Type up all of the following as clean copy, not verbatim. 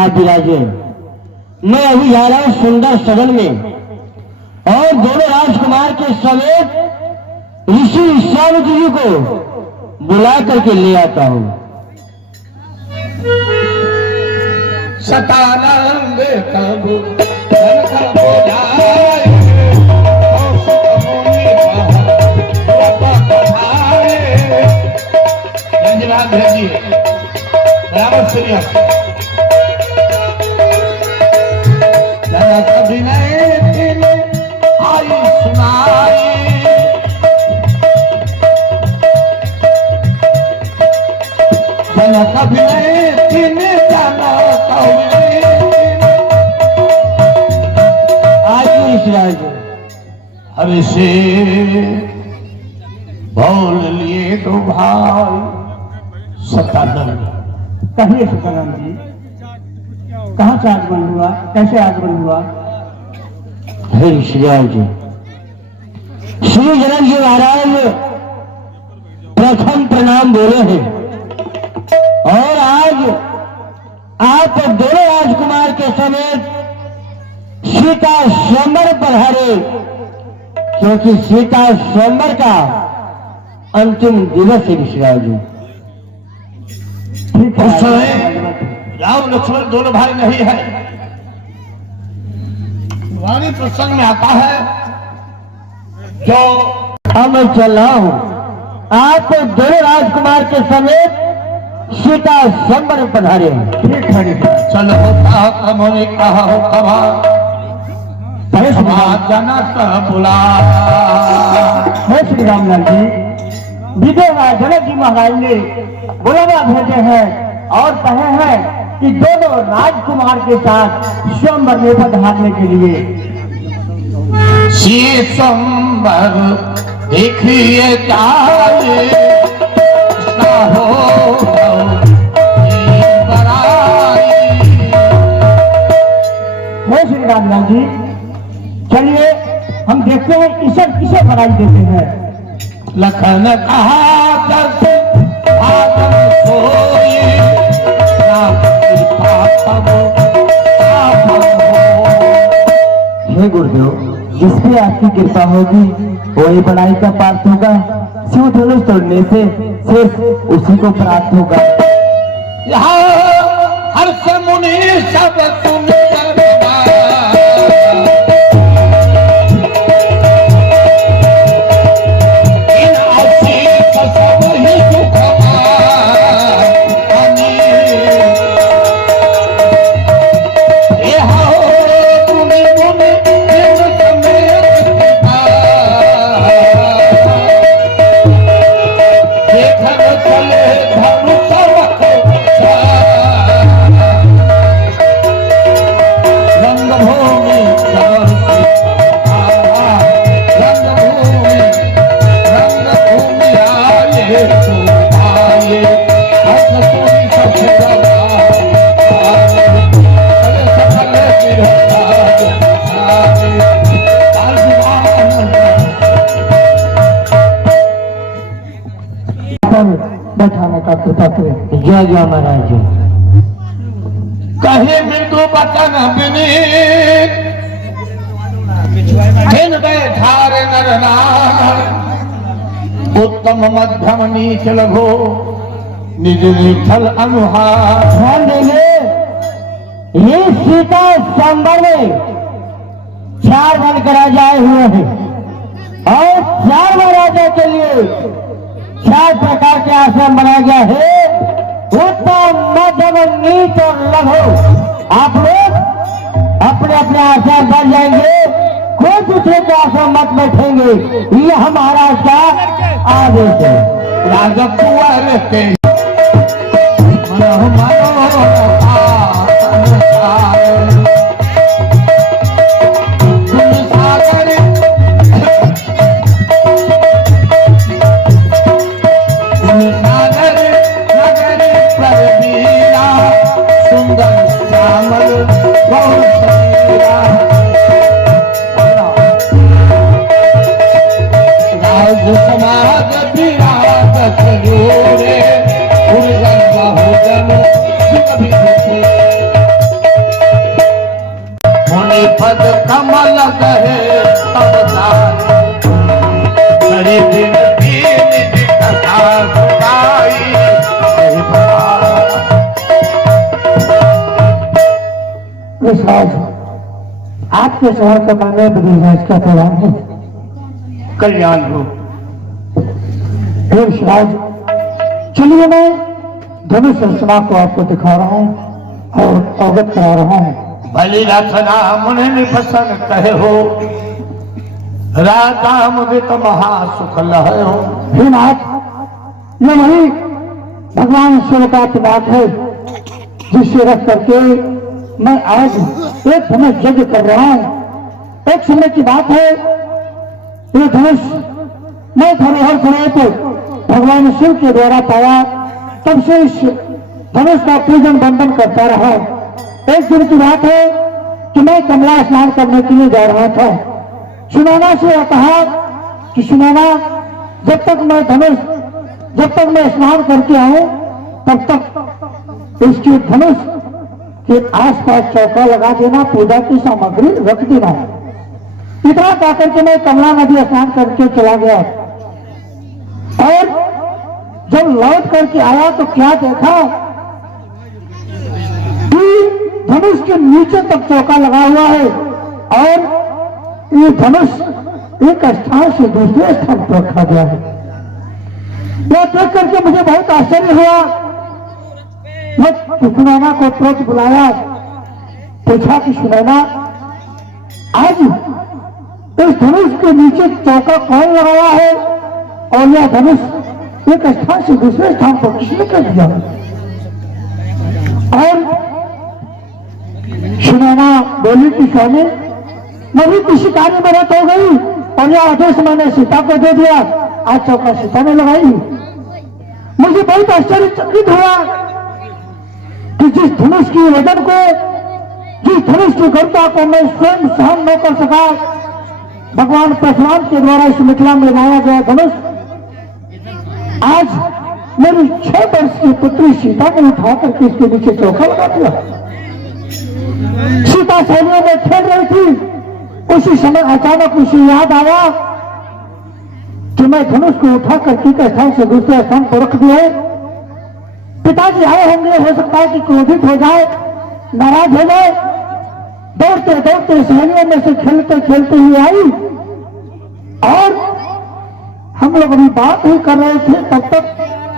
आप विराजे। मैं अभी जा रहा हूं सुंदर सदन में और दोनों राजकुमार के समेत ऋषि विश्वामित्र जी को बुला करके ले आता हूं। सतानंद कबू कबू जाए भेजिए बराबर सीरियस कभी नहीं आई सुनाई कभी नहीं जाना हर से बोल लिए तो भाई सतानंद। कहिए सतानंद जी, कहाँ से आगमन हुआ, कैसे आगमन हुआ? हे ऋषिराज जी, श्री जनक जी महाराज प्रथम प्रणाम बोले हैं और आज आप दोनों राजकुमार के समेत सीता स्वयंवर पधारे, क्योंकि सीता स्वयंवर का अंतिम दिवस है ऋषिराज जी। उस समय राम लक्ष्मण दोनों भाई नहीं है। वाणी प्रसंग में आता है जो अब मैं चल रहा हूं, आप दोनों राजकुमार के समेत सीता स्वयंवर पधारे। चलो होने कहा हो कहा जाना सब बुला। श्री रामलाल जी, विजय जनक जी महाराज ने बुलावा भेजे हैं और कहे हैं कि दोनों राजकुमार के साथ स्वयंवर में पधारने के लिए। स्वयंवर देखिए चाहे ना हो श्री रामलाल जी, चलिए हम देखते हैं किसे किसे बधाई देते हैं। लखन कहा करते आदम सोई हे गुरुदेव, जिस पे आपकी कृपा होगी वही बड़ाई का प्राप्त होगा। शिव धनुष तोड़ने से सिर्फ उसी को प्राप्त होगा। यहाँ हर मुनि सब तुम बैठाने का कृपा करें। जय जय महाराज जी। कहे बिंदु बचन विनीत धारे नर नार उत्तम मध्यम नीच लघु निज निठल अनुहार। ध्यान देंगे, ये सीता स्वयंवर में 4 वन के राजाए हुए हैं और 4 महाराजा के लिए 4 प्रकार के आश्रम बनाया गया है, उत्तम मध्यम नीच और लघु। आप लोग अपने अपने आश्रम पर जाएंगे, कोई दूसरे के आश्रम मत बैठेंगे, ये हमारा का आदेश है। राजकुमार के विश्वास आपके शहर का कामयाब बिजनेस का प्लान है। कल्याण हो। फिर शायद चलिए मैं धनुष रचना को आपको दिखा रहा हूं और अवगत करा रहा हूं। भली रचना मुनि निपसन कहे हो, राजा मुझे तो महासुख लहे हो। फिर आप ये वही भगवान शिव का तिबाक है जिससे रख करके मैं आज एक धनुष यज्ञ कर रहा हूं। एक समय की बात है, ये धनुष मैं धरोहर समेत भगवान शिव के द्वारा पाया, तब से इस धनुष का पूजन बंधन करता रहा। एक दिन की बात है कि मैं कमला स्नान करने के लिए जा रहा था। सुनैना से कहा कि सुनैना, जब तक मैं स्नान करके आऊं तब तक इसके धनुष के आसपास चौका लगा देना, पूजा की सामग्री रख देना। इतना कहकर के मैं कमला नदी स्नान करके चला गया और जब लौट करके आया तो क्या देखा कि धनुष के नीचे तक चौका लगा हुआ है और ये धनुष एक स्थान से दूसरे स्थान पर रखा गया है। यह देख करके मुझे बहुत आश्चर्य हुआ। मैं सुनैना को तुरंत बुलाया, पूछा कि सुनैना, आज इस धनुष के नीचे चौका कौन लगाया है और यह धनुष एक स्थान से दूसरे स्थान पर किसने कर दिया? और सुनैना बोली कि स्वामी, मैं भी किसी कार्य में रत हो गई और यह आदेश मैंने सीता को दे दिया, आज चौका सीता ने लगाई। मुझे बहुत आश्चर्यचकित हुआ कि जिस धनुष की वजन को, जिस धनुष की गरुता को मैं स्वयं सहन न कर सका, भगवान परशुराम के द्वारा इस मिथिला में लाया गया धनुष आज मेरी 6 वर्ष की पुत्री सीता ने उठा करके इसके नीचे चौका लगा दिया। सीता सैनियों में खेल रही थी, उसी समय अचानक उसे याद आया कि मैं धनुष को उठा करके एक स्थान से दूसरे स्थान पर रख दिया। पिताजी आए होंगे, हो सकता है कि क्रोधित हो जाए, नाराज हो जाए। दौड़ते दौड़ते सैनियों में से खेलते खेलते ही आई और हम लोग अभी बात ही कर रहे थे, तब तक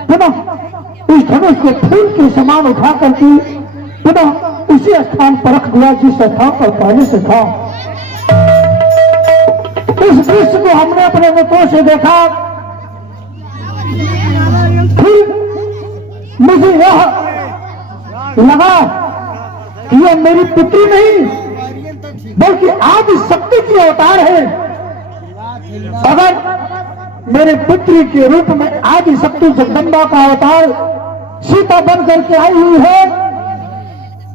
पुनः इस धनुष को फूल के समान उठा करके पुनः उसी स्थान पर रख दिया जिस स्थान पर पहले से था। इस दृश्य को हमने अपने नेत्रों से देखा। फिर मुझे यह लगा कि यह मेरी पुत्री नहीं बल्कि आदि शक्ति की अवतार है। अगर मेरे पुत्री के रूप में आदि शक्ति जगदम्बा का अवतार सीता बन करके आई हुई है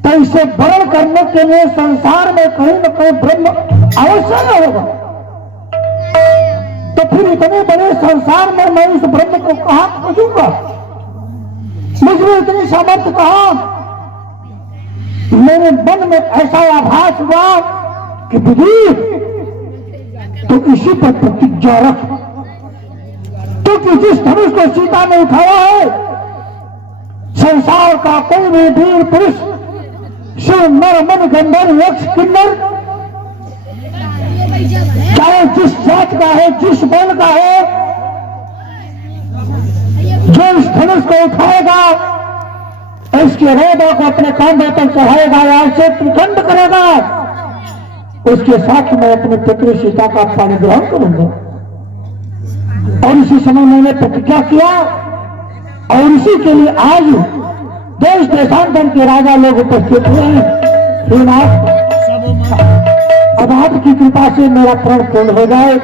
तो इसे वरण करने के लिए संसार में कहीं न कहीं ब्रह्म अवश्य न होगा। तो फिर इतने बड़े संसार में मैं इस ब्रह्म को कहां खोजूंगा? मुझे इतनी सामर्थ्य कहां? मेरे मन में ऐसा आभास हुआ कि बुद्धि तो इसी पर प्रतिज्ञा रख, क्योंकि जिस धनुष को सीता ने उठाया है संसार का कोई भी वीर पुरुष, शिव नर मन गंधर्व यक्ष किन्नर, चाहे जिस जात का है, जिस वर्ण का है, जो इस धनुष को उठाएगा, इसके हृदय को अपने कांधे पर चढ़ाएगा या इसे त्रिखंड करेगा, उसके साथ मैं अपनी पुत्री सीता का परिग्रहण करूंगा। और इसी समय मैंने प्रतिज्ञा किया और इसी के लिए आज देश देशांतर के राजा लोग उपस्थित हुए हैं। अब आपकी कृपा से मेरा प्रण पूर्ण हो जाए,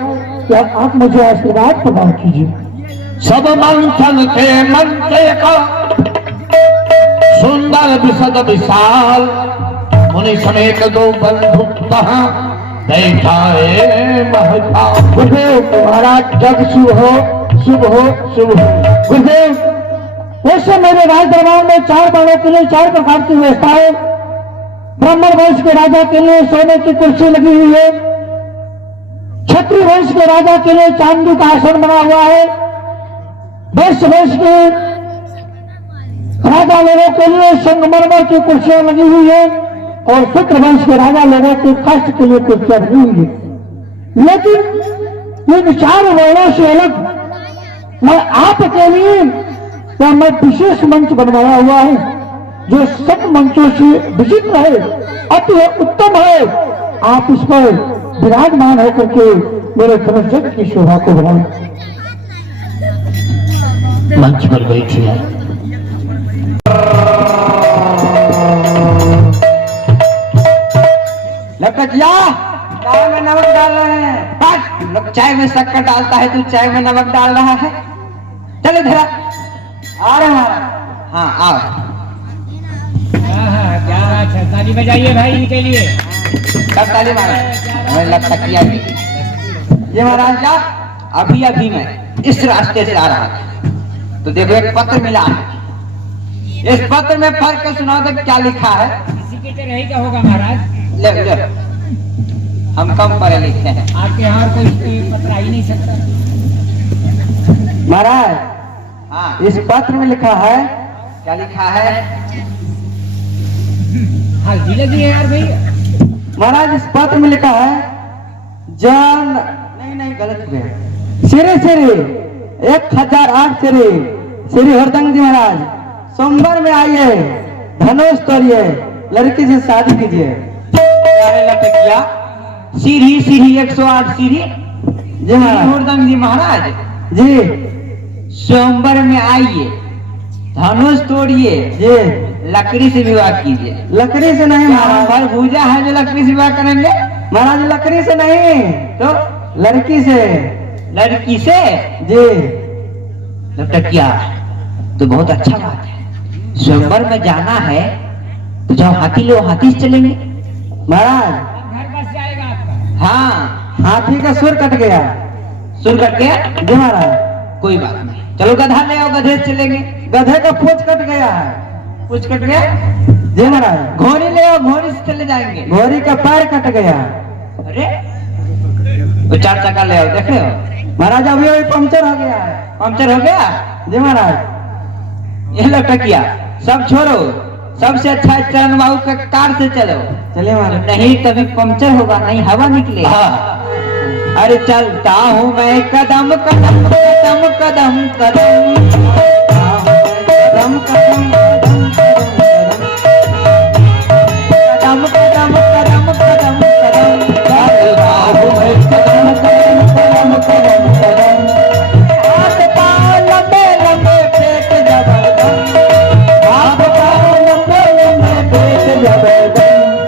क्या आप मुझे आशीर्वाद प्रदान कीजिए। सब मंथन के मंत्र का सुंदर विशद विशाल, मुनि समेत 2 बंधु तहां बैठाए महताल। गुरुदेव महाराज जग शुभ हो, शुभ हो, शुभ हो। गुरुदेव, वैसे मेरे राज दरबार में 4 वर्णों के लिए 4 प्रकार की व्यवस्था है। ब्राह्मण वंश के राजा के लिए सोने की कुर्सी लगी हुई है, क्षत्रिय वंश के राजा के लिए चांदी का आसन बना हुआ है, वैश्य वंश के राजा लोगों के लिए संगमरमर की कुर्सियां लगी हुई है, और शुक्र वंश के राजा लोगों के कष्ट के लिए कुछ कर नहीं हुई। लेकिन इन चार वर्णों से अलग मैं आपके लिए या मैं विशेष मंच बनवाया हुआ है जो सब मंचों से विचित्र है, अति उत्तम है। आप इस पर विराजमान होकर के मेरे धनुष की शोभा को बढ़ाएं। मंच पर बैठिए। लकटिया चाय में नमक डाल रहे हैं। बस लोग चाय में शक्कर डालता है, तू चाय में नमक डाल रहा है। चलो धरा आ रहा है। हाँ आओ। क्या बात है, ताली बजाइए भाई इनके लिए। कब ताली मारा हमें लकटिया जी। ये महाराज क्या अभी अभी मैं इस रास्ते से आ रहा था तो देखो एक पत्र मिला है। इस पत्र में पढ़ के सुनाओ तो क्या लिखा है। किसी के तो नहीं का होगा महाराज, ले ले हम कम पढ़े लिखे हैं आपके यहाँ और कोई पत्र आ ही नहीं सकता। महाराज। हाँ इस पत्र में लिखा है। क्या लिखा है। हल्दी लगी है यार भैया। महाराज इस पत्र में लिखा है जान नहीं गलत हुए सिरे सिरे 1008 सिरे श्री हरदंग जी महाराज सोमवार में आइए, धनुष तोड़िए, लड़की से शादी कीजिए। लटकिया सीढ़ी सीढ़ी 108 सीढ़ी जी महाराज। हरदंग जी महाराज जी सोमवार में आइए, धनुष तोड़िए जी, लकड़ी से विवाह कीजिए। लकड़ी से नहीं महाराज, भूजा है जो लकड़ी से विवाह करेंगे। महाराज लकड़ी से नहीं तो लड़की से। लड़की से जी। लटकिया तो बहुत अच्छा बात है। सोमवार में जाना है तो जाओ हाथी लो, हाथी से चलेंगे। महाराज घर बस जाएगा आपका। हाँ हाथी का सुर कट गया। सुर कट गया जी महाराज। कोई बात नहीं, चलो गधा ले आओ, गधे से चलेंगे। गधे का पूंछ कट गया है। पूंछ कट गया जी महाराज। घोड़ी ले आओ, घोड़ी से चले जाएंगे। घोड़ी का पैर कट गया। अरे वो 4 चक्का ले आओ। देखे हो महाराज अभी अभी पंक्चर हो गया है। पंक्चर हो गया जी महाराज। ये लटकिया सब छोड़ो, सबसे अच्छा चरण बाबू के कार से चलो। चले महाराज। नहीं तभी पंक्चर होगा, नहीं हवा निकले। अरे चलता हूँ मैं कदम कदम कदम कदम कदम कदम कदम कदम कदम कदम कदम कदम चलता हूँ मैं कदम कदम कदम कदम कदम। हाथ पाँव लंबे लंबे पेट जबरदस्त, हाथ पाँव लंबे लंबे पेट जबरदस्त।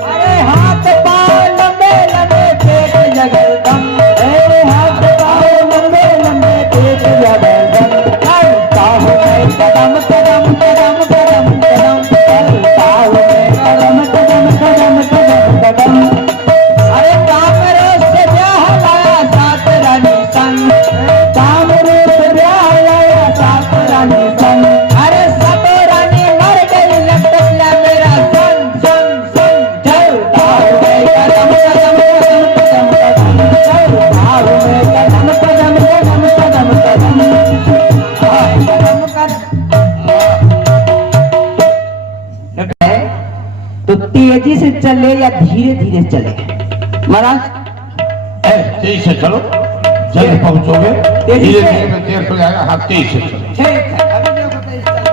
अरे हाथ पाँव लंबे लंबे पेट जबरदस्त, हाथ पाँव लंबे लंबे पेट जबरदस्त। चलता हूँ मैं कदम कदम कदम कदम कदम, चलता हूँ मैं कदम कदम कदम कदम कदम। अरे कामरों से ब्याह लाया सात रानी संग, कामरों से ब्याह लाया सात रानी संग। अरे सब रानी मर गई, लटकिया मेरा संग संग संग। चलता हूँ मैं कदम कदम कदम कदम कदम, चलता हूँ मैं कदम कदम कदम कदम कदम कदम कदम। तो तेजी से चले या धीरे धीरे चले महाराज। तेज से चलो, जल्द पहुंचोगे। तेजी धीरे से। धीरे में देर हो जाएगा। हाँ तेज से चलो। ठीक है अभी देखो तेज चलो।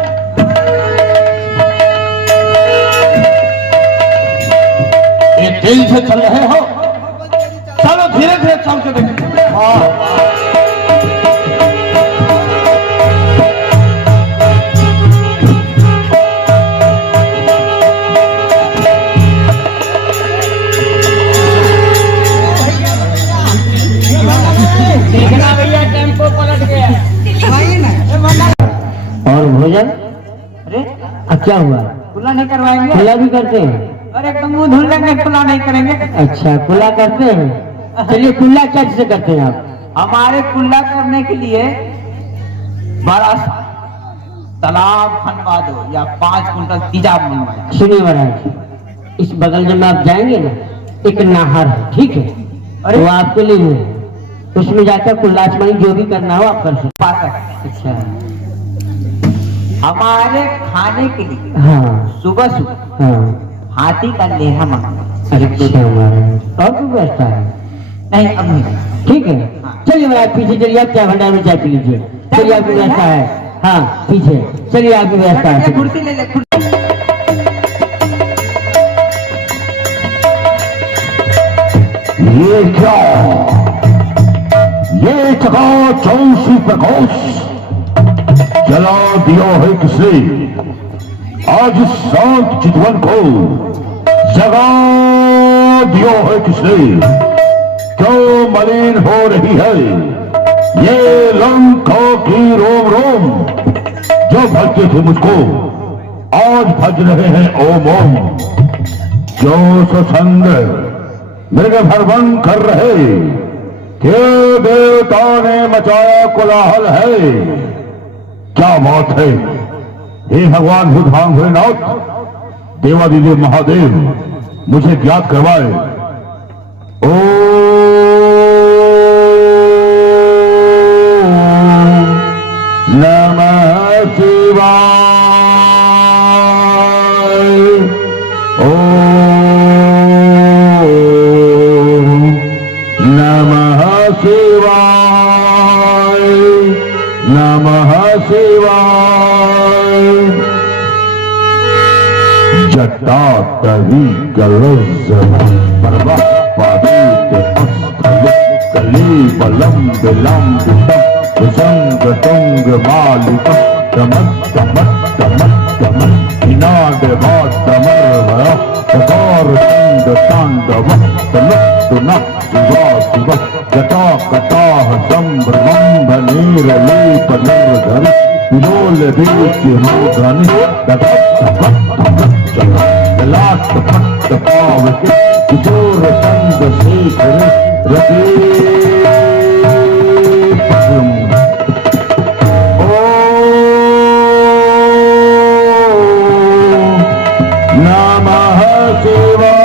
ये तेज से चल रहे हो, चलो धीरे धीरे चल के देखो। हाँ देखना भैया टेम्पो पलट गया। और भोजन अरे अब क्या हुआ? खुला नहीं करवाएंगे। खुला भी करते हैं? अरे एकदम मुंह धुल लेंगे, खुला नहीं करेंगे। अच्छा खुला करते हैं। चलिए खुला कैसे करते हैं आप? हमारे खुला करने के लिए बड़ा सा तालाब बनवा दो या 5 कुंटल तेजाब बनवाए। सुनिए महाराज, इस बगल में आप जाएंगे ना, एक नहर है, ठीक है? अरे वो आपके लिए है, उसमें जाकर कुल्लाचमणी जो भी करना हो आप कर सकते पा सकते। हैं। हमारे खाने के लिए अच्छा। हाँ सुबह सुबह हाँ हाथी का लेहा मांगा। अरे बेटा हमारा और कोई व्यवस्था है? नहीं अब नहीं। ठीक है, चलिए महाराज पीछे चलिए, आप चाय भंडार में चाय पी लीजिए। चलिए आपकी व्यवस्था है। हाँ पीछे चलिए, आपकी व्यवस्था है। कुर्सी ले ले कुर्सी। ये क्या, ये जगह चौसी प्रकोष्ठ जला दिया है किसने? आज इस शांत चितवन को जगा दिया है किसने? क्यों मलिन हो रही है ये लंका की रोम रोम? जो भजते थे मुझको आज भज रहे हैं ओम ओम। जो सत्संग मृग भरवन कर रहे के देवता ने मचाया कोलाहल है। क्या बात है? हे भगवान बुद्धांग भोलेनाथ, देवादिदेव महादेव मुझे ज्ञात करवाए। ओम नमः शिवाय। ओम नमः शिवाय। नमः शिवाय। जटाटवी गरज पर्वत पादित अस्खलित कलीबलम विलंबितम विसंग तुंग मालिकम तमत् तमत् तमत् तमत् विनाद भातमर्वय सकार चंद तांडव तलुत्तुना शिवा शिवा जटा कटाह संभ्रमं धनीरलेप निर्धन विलोल बीच मोधनि लाट पट्ट पावके किशोर चंद शेखर रति नमः शिवाय।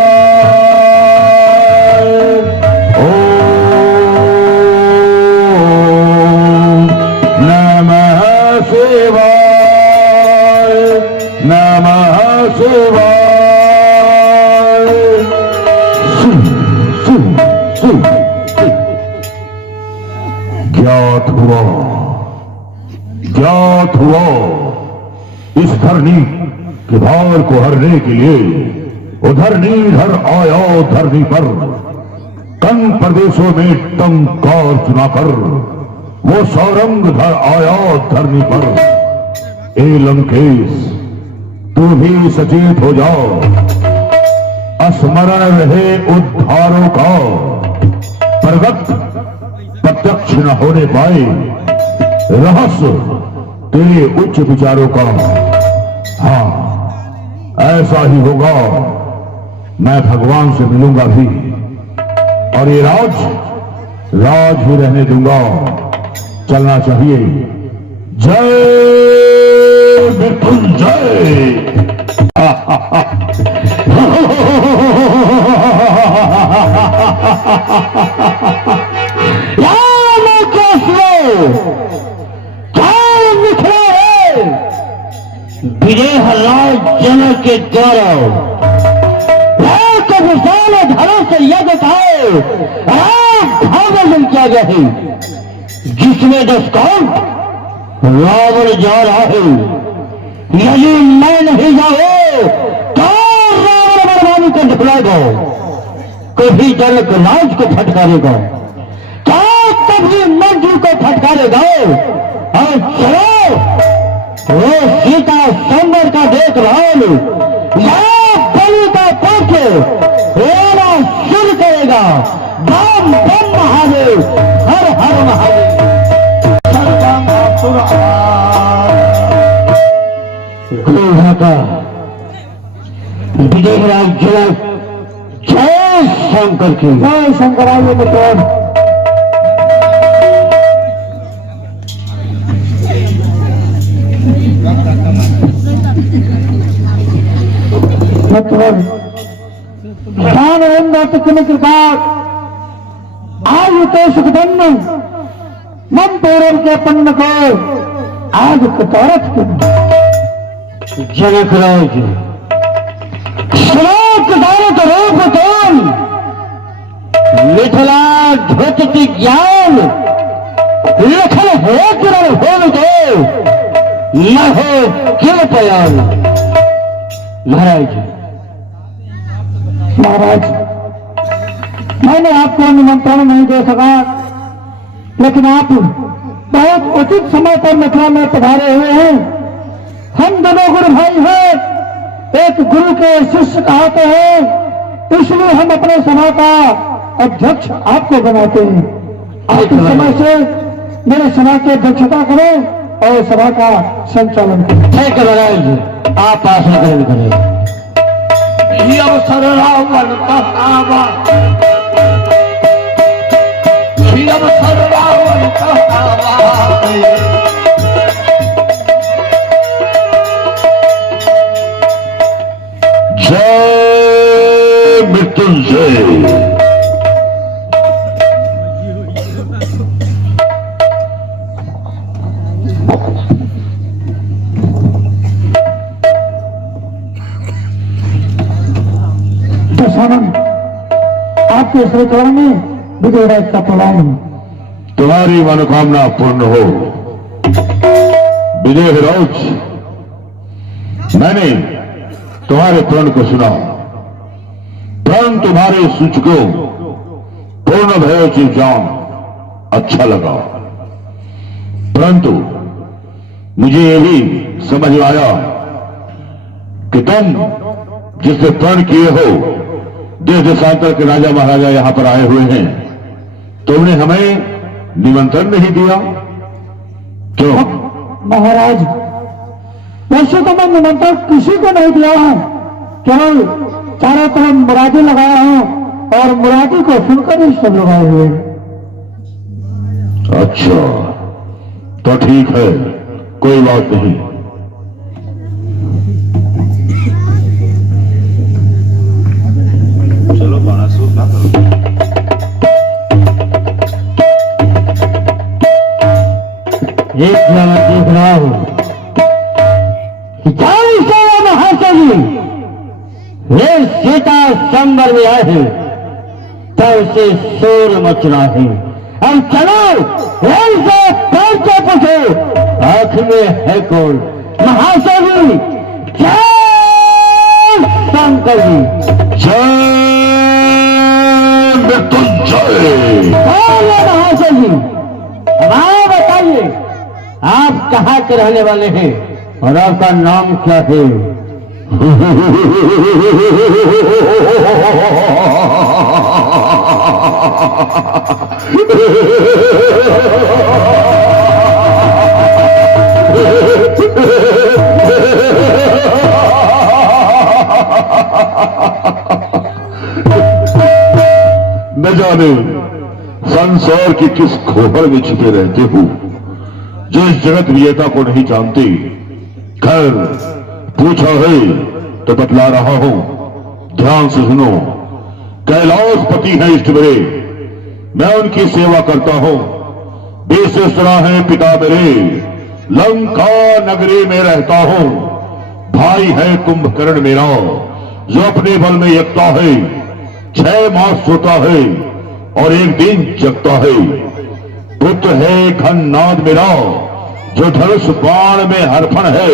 नमः शिवाय। नमः शिवाय। ज्ञात हुआ इस धरनी के भार को हरने के लिए उधर आया धरनी पर कन प्रदेशों में टंकार चुनाकर वो सौरंग धर आया धरनी पर। ए लंकेश, तू भी सचेत हो जाओ, स्मरण रहे उद्धारों का, प्रगट प्रत्यक्ष न होने पाए रहस्य तेरे उच्च विचारों का। हाँ ऐसा ही होगा, मैं भगवान से मिलूंगा भी और ये राज भी रहने दूंगा। चलना चाहिए। जय मृत्युंजय। विदेह लाल जन के गौरव विशाल धरों से यज्ञ खाए भागल क्या गए, जिसमें 10 कांट रावण जा रहा है। यदि मैं नहीं जाऊं तो रावण बलवानी को ढुलाएगा, कभी जनक राज को फटकारेगा, क्या कभी मंजू को फटकारेगा। और चलो वो सीता संबर का देख रहा हूं, बलि का पक्ष रोना शुरू करेगा। बम बम महादेव, हर हर महादेव। गोधा का विदेहराज जनक जय शंकर की जय। शंकर आइए मित्र। कृपा आज तो सुखदन्न मन पूरब के पन्न को आज कतौरत जनक राज श्लोक दारत रूप तोन मिथिला धृति ज्ञान लेखन है किरण होल दो न हो क्यों पयान। महाराज महाराज, मैंने आपको निमंत्रण नहीं दे सका, लेकिन आप बहुत उचित समय पर मिथिला में पधारे हुए हैं। हम दोनों गुरु भाई हैं, एक गुरु के शिष्य कहते हैं, इसलिए हम अपने सभा का अध्यक्ष आपको बनाते हैं। आप इस समय से मेरे सभा की अध्यक्षता करें और सभा का संचालन करें। ठीक है महाराज, आप आसन ग्रहण करें। ये अवसर रावण कहावा, ये अवसर रावण कहावा। जय मृत्युंजय। दशानंद, आपके श्री चरण में विजयराज का प्रणाम। तुम्हारी मनोकामना पूर्ण हो विजय विरोच। मैंने तुम्हारे प्रण को सुना, प्रण तुम्हारे सूचकों पूर्ण भयो चिव जान अच्छा लगा, परंतु मुझे ये भी समझ आया कि तुम जिससे प्रण किए हो, देश देशांतर के राजा महाराजा यहां पर आए हुए हैं, तुमने हमें निमंत्रण नहीं दिया क्यों? महाराज, वैसे तो मैं निमंत्रण किसी को नहीं दिया हूं, केवल चारों तरफ मुरादी लगाया हूं और मुरादी को सुनकर ही सब लगाए हुए। अच्छा, तो ठीक है, कोई बात नहीं। चलो बाणासुर ना करो। एक मैं देख रहा हूं कि महाशय वे सीता संबर में आए हैं, तब से शोर मचना है। अब चलो ऐसे पैसे पूछो, आंख में है कौन? महाशय जी, जय शंकर जी। जय मृत्युंजय। कौन है महाशय जी? अब आप बताइए, आप कहाँ के रहने वाले हैं और आपका नाम क्या है? न जाने संसार की किस खोहर में छिपे रहते हो, जो इस जगत विजेता को नहीं जानते। खैर, पूछा है तो बतला रहा हूं, ध्यान से सुनो। कैलाशपति है इष्ट मेरे, मैं उनकी सेवा करता हूं। विश्वेश्वरा है पिता मेरे, लंका नगरी में रहता हूं। भाई है कुंभकर्ण मेरा, जो अपने बल में यकता है। 6 मास सोता है और एक दिन जगता है। पुत्र है घननाद मेरा, जो धनुष बाण में हरफन है।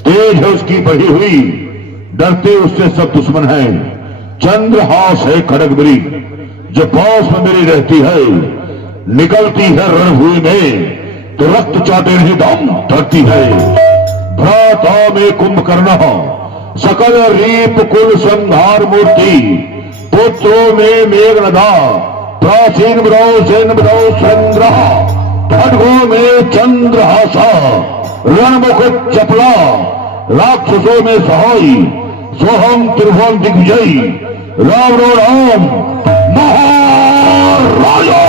तेज है उसकी बढ़ी हुई, डरते उससे सब दुश्मन हैं। चंद्रहास है खड़गबरी, जो पास में मेरी रहती है। निकलती है रणभूमि में तो रक्त चाटे नहीं दम धरती है। भ्राता में कुंभकर्ण, सकल रीप कुल संहार मूर्ति। पुत्रों में मेघनदा, प्राचीन ब्रौ जैन ब्रौ चंद्र। खड्गों में चंद्रहासा, रणमुख चपला। राक्षसों में सहाय, सोहम त्रिभुवन दिग्विजयी। राम रो राम महाराजा।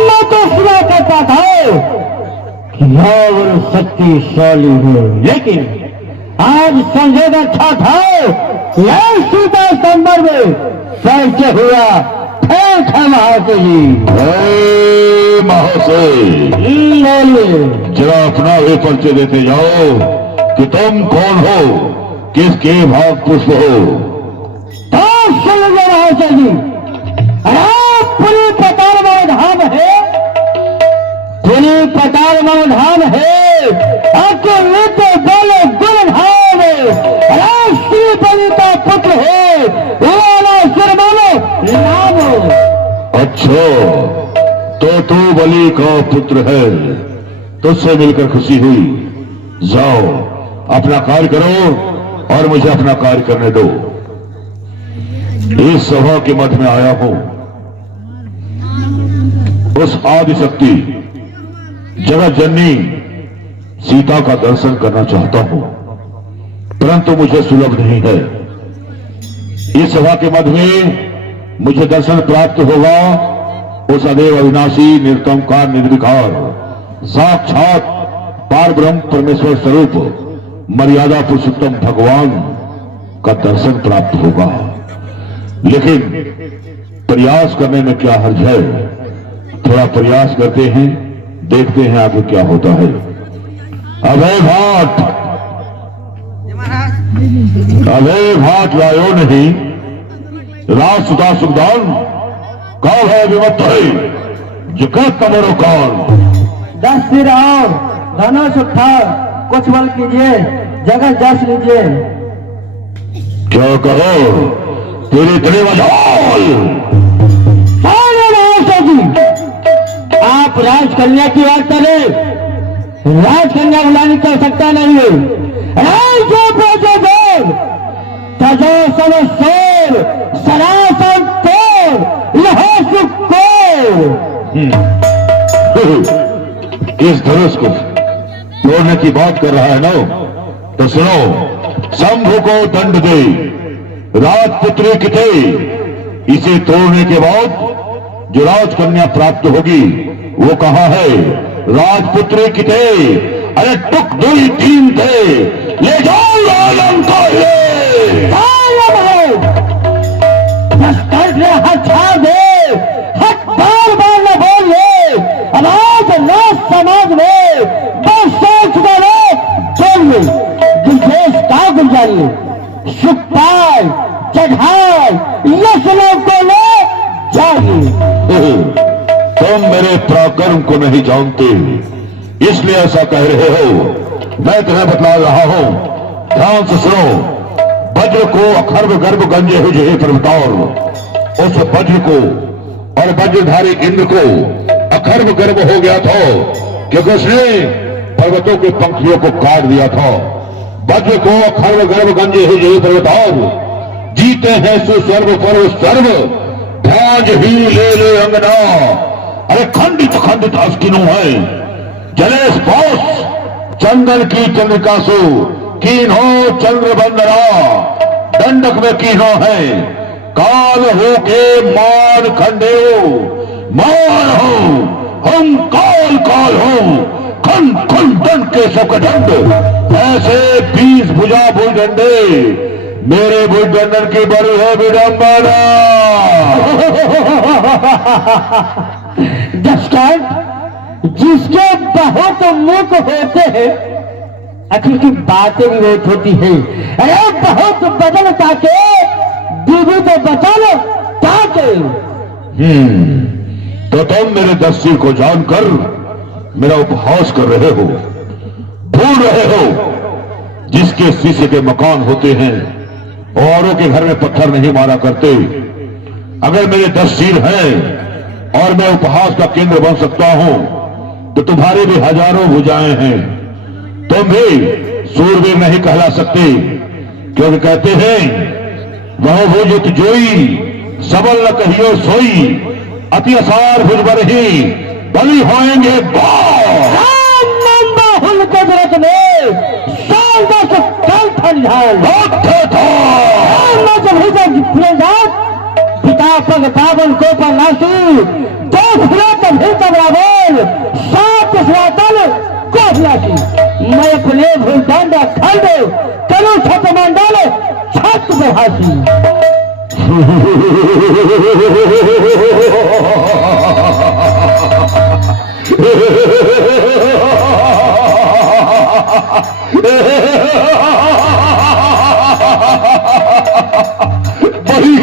मैं तो सुना करता था कि रावण शक्तिशाली है, लेकिन आज संजय अच्छा था। यह सीता संदर्भ में कैसे हुआ ठीक है महाशय जी। हे महाशय, बोलिए। जरा अपना वे परिचय देते जाओ कि तुम कौन हो, किसके भाग पुष्प हो। तो सुन लो महाशय जी, पुरी पताल धाम है, पुरी पताल धाम है, अकेले तो बोले गुण धाम, राष्ट्रीय बलि का पुत्र है, वाला शर्मानो नाम। अच्छा, तो तू बलि का पुत्र है, तुझसे मिलकर खुशी हुई। जाओ अपना कार्य करो और मुझे अपना कार्य करने दो। इस सभा के मध्य में आया हूं, उस आदि शक्ति जगत जननी सीता का दर्शन करना चाहता हूं, परंतु मुझे सुलभ नहीं है। इस सभा के मध्य में मुझे दर्शन प्राप्त होगा उस अदेव अविनाशी निर्तमकार निर्विकार साक्षात पार ब्रह्म परमेश्वर स्वरूप मर्यादा पुरुषोत्तम भगवान का दर्शन प्राप्त होगा। लेकिन प्रयास करने में क्या हर्ज है, थोड़ा प्रयास करते हैं, देखते हैं आगे क्या होता है। अभय भाट लायो नहीं, राज सुधा सुखदान कौन है विमत है, जगत तमरो कौन। 10 सिर और धनुष उठा, कुछ बल कीजिए, जगह जस लीजिए। क्या कहो तेरी तेरे मजाल। आप राजकन्या की बात करें, राजकन्या बुलानी कर सकता नहीं है। तजो सब शोर सरासर तोड़ लहो सुख को। इस धनुष को तोड़ने की बात कर रहा है ना, तो सुनो, शंभु को दंड दे, राजपुत्री किथे, इसे तोड़ने के बाद जो राजकन्या प्राप्त होगी वो कहां है, राजपुत्री किथे, अरे टुक दुई तीन थे, ले जाओ लंका ले। हटा दे, हट बार बार न बोल ले, अनाज न समाज में बस सोच बोलो बोल विशेष का गुजारिए, सुख पाए चढ़ाए यश लोग को ले जाइए। तुम मेरे पराक्रम को नहीं जानते, इसलिए ऐसा कह रहे हो। मैं तुम्हें बतला रहा हूं, ध्यान से सुनो। वज्र को अखर्व गर्भ गंजे हुए पर्वतार, उस वज्र को और वज्रधारी इंद्र को अखर्व गर्भ हो गया था, क्योंकि उसने पर्वतों के पंखियों को काट दिया था। वज्र को अखर्व गर्भ गंजे हुए पर्वतार, जीते हैं सुस्वर्ग पर्व सर्व, ध्याज ही ले ले अंगना, अरे खंडित खंडित अस्किनो है, जले स्पोष चंदन की चंद्रिका सो, कीन्हो चंद्र बंदना, दंडक में कीन्हो है, काल हो के मान खंडे मान हो, हम काल काल हो, खंड खंड दंड के सब दंड, ऐसे 20 भुजा भुज डंडे, मेरे भुज दंडन की बड़ी है विडंबना। जिसके बहुत मुख होते हैं, अखिल की बातें भी बहुत होती है। अरे बहुत बदल ताके दीदी तो बचा लो ताके। तो तुम मेरे 10 सिर को जानकर मेरा उपहास कर रहे हो, भूल रहे हो जिसके शीशे के मकान होते हैं औरों के घर में पत्थर नहीं मारा करते। अगर मेरे 10 सिर हैं और मैं उपहास का केंद्र बन सकता हूं, तो तुम्हारे भी हजारों भुजाएं हैं, तुम भी सूरवीर नहीं कहला सकते, क्योंकि कहते हैं वह भुज जोई सबल न कहियो सोई, अति असार भुज बरही बलि होएंगे बाहुल कदरत में साल 10 कल ठंडाल पिता पग पावन को पर नासी, 2 फुलत भीतर रावल, 7 सनातन को नासी, मैं अपने भूलदंड खंड करो छत मंडल छत बहासी। बड़ी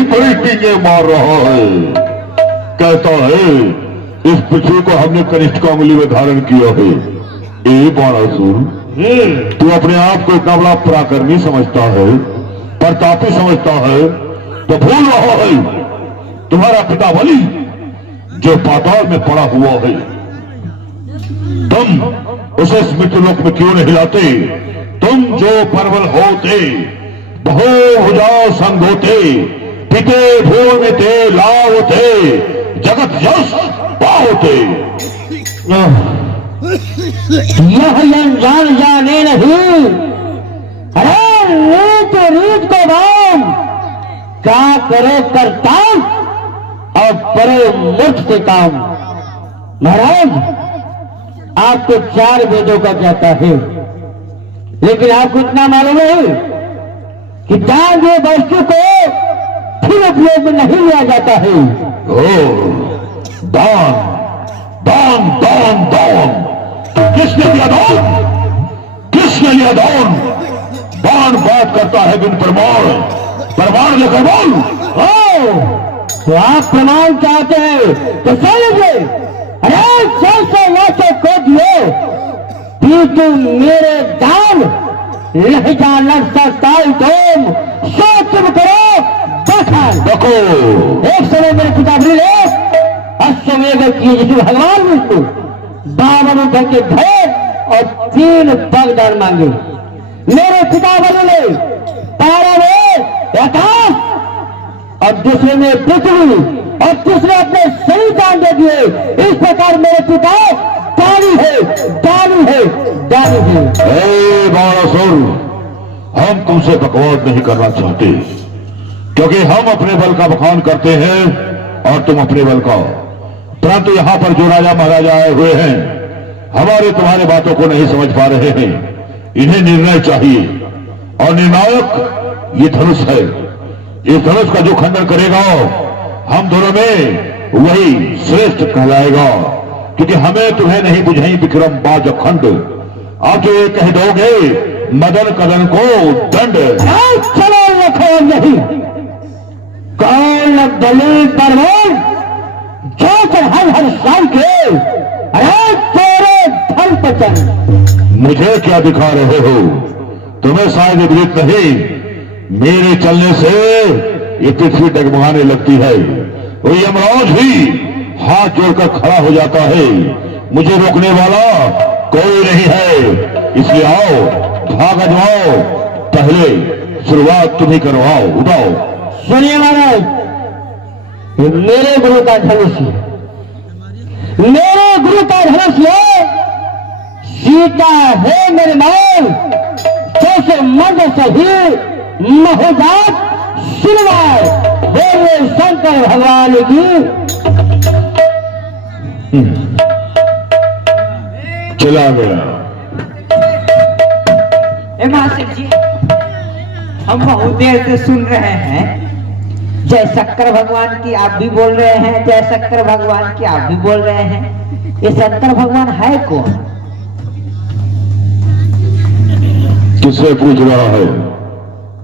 बड़ी टींगे मार रहा है, कहता है इस पृथ्वी को हमने कनिष्ठ अंगुली में धारण किया है। ए बाणासुर, तू अपने आप को इतना बड़ा पराक्रमी समझता है, प्रतापी समझता है, तो भूल रहा है तुम्हारा पिता बलि जो पाताल में पड़ा हुआ है, तुम उसे मृत्युलोक में क्यों नहीं लाते? तुम जो परवल होते, बहुभुजा संग होते, पिते भूल में थे लाव थे, जगत यश पाओते। यह अनजान जाने नहीं, अरे रीत रीत को बाम, क्या करे करता और करे मूर्ख से काम। महाराज, आपको 4 वेदों का कहता है, लेकिन आपको इतना मालूम है कि दान दिए वस्तु को फिर उपयोग में नहीं लिया जाता है। ओ, दान दान दान दान, किसने दिया दान? किसने लिया दान? दान बात करता है बिन प्रमाण, प्रमाण लेकर बोल। तो आप प्रमाण चाहते हैं तो सुन लीजिए। अरे 600 को दिए, तुम मेरे दान नहीं जान सकता, तुम सोच करो। देखो, एक समय मेरे पिता बोले, अश्वमेध किए जिसे भगवान विष्णु 52 रुपए के भेंट और 3 बगदान मांगे। मेरे पिता बोले 12 में आकाश और दूसरे में पृथ्वी और तीसरे अपने सही दान दे दिए। इस प्रकार मेरे पिता दानी है, दानी है, दानी है। हे बाणासुर, हम तुमसे बकवाद नहीं करना चाहते, क्योंकि हम अपने बल का बखान करते हैं और तुम अपने बल का। परंतु यहां पर जो राजा महाराजा आए हुए हैं, हमारे तुम्हारे बातों को नहीं समझ पा रहे हैं। इन्हें निर्णय चाहिए और निर्णायक ये धनुष है। इस धनुष का जो खंडन करेगा, हम दोनों में वही श्रेष्ठ कहलाएगा, क्योंकि हमें तुम्हें नहीं बुझाई विक्रम बाज खंड। आप जो ये कह दोगे मदन कदन को दंड। चलो रखो नहीं, कौन दलील परवान जो हर साल के, अरे तेरे धन पचन। मुझे क्या दिखा रहे हो? तुम्हें शायद विदित नहीं, मेरे चलने से ये पृथ्वी डगमगाने लगती है। वो यमराज भी हाथ जोड़कर खड़ा हो जाता है। मुझे रोकने वाला कोई नहीं है, इसलिए आओ, भाग जाओ, पहले शुरुआत तुम ही करवाओ। उठाओ। सुनिए महाराज, ये मेरे गुरु का धनुष है, मेरे गुरु का धनुष है। सीता है मेरे मान, जैसे मर्द सही महोजात सिलवाए, बोले शंकर भगवान की। चला गया। मास्टर जी, हम बहुत देर से सुन रहे हैं, जय शंकर भगवान की आप भी बोल रहे हैं, जय शंकर भगवान की आप भी बोल रहे हैं। ये शंकर भगवान है कौन? किससे पूछ रहा है?